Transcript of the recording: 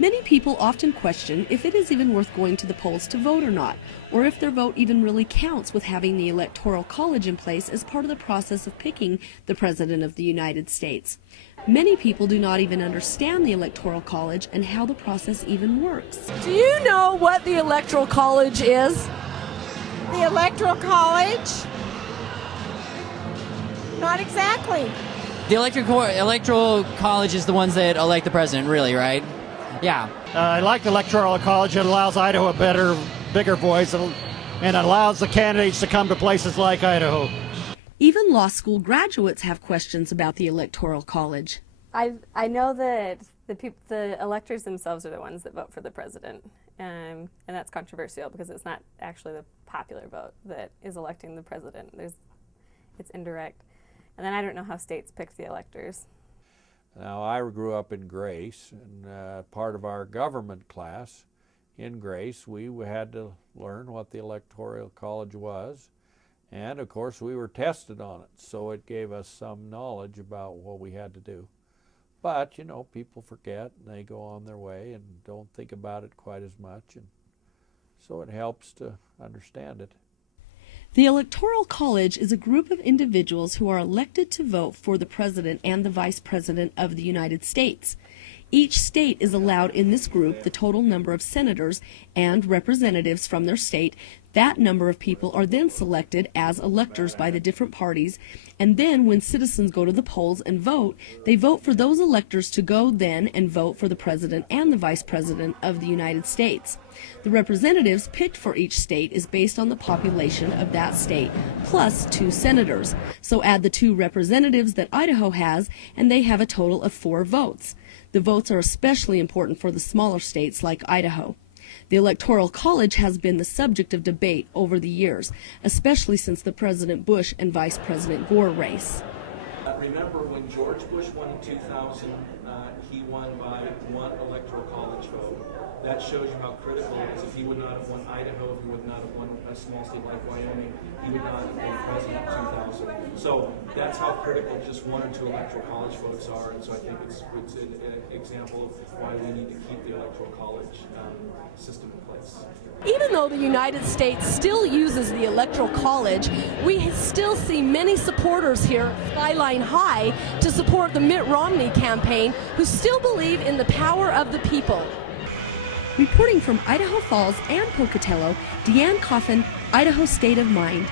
Many people often question if it is even worth going to the polls to vote or not, or if their vote even really counts with having the Electoral College in place as part of the process of picking the President of the United States. Many people do not even understand the Electoral College and how the process even works. Do you know what the Electoral College is? The Electoral College? Not exactly. The Electoral College is the ones that elect the president, really, right? Yeah. I like the Electoral College. It allows Idaho a bigger voice, and it allows the candidates to come to places like Idaho. Even law school graduates have questions about the Electoral College. I know that the electors themselves are the ones that vote for the president, and that's controversial because it's not actually the popular vote that is electing the president. It's indirect. And then I don't know how states pick the electors. Now, I grew up in Grace, and part of our government class in Grace, we had to learn what the Electoral College was, and of course we were tested on it, so it gave us some knowledge about what we had to do. But, you know, people forget, and they go on their way and don't think about it quite as much, and so it helps to understand it. The Electoral College is a group of individuals who are elected to vote for the President and the Vice President of the United States. Each state is allowed in this group the total number of senators and representatives from their state. That number of people are then selected as electors by the different parties, and then when citizens go to the polls and vote, they vote for those electors to go then and vote for the President and the Vice President of the United States. The representatives picked for each state is based on the population of that state, plus 2 senators. So add the 2 representatives that Idaho has, and they have a total of 4 votes. The votes are especially important for the smaller states like Idaho. The Electoral College has been the subject of debate over the years, especially since the President Bush and Vice President Gore race. Remember when George Bush won in 2000, he won by 1 Electoral College vote. That shows you how critical it is. If he would not have won Idaho, if he would not have won a small state like Wyoming, he would not have been president in 2000. So that's how critical just 1 or 2 Electoral College votes are, and so I think it's an example of why we need to keep the Electoral College system in place. Even though the United States still uses the Electoral College, we still see many supporters here at Skyline High to support the Mitt Romney campaign who still believe in the power of the people. Reporting from Idaho Falls and Pocatello, Deanne Coffin, Idaho State of Mind.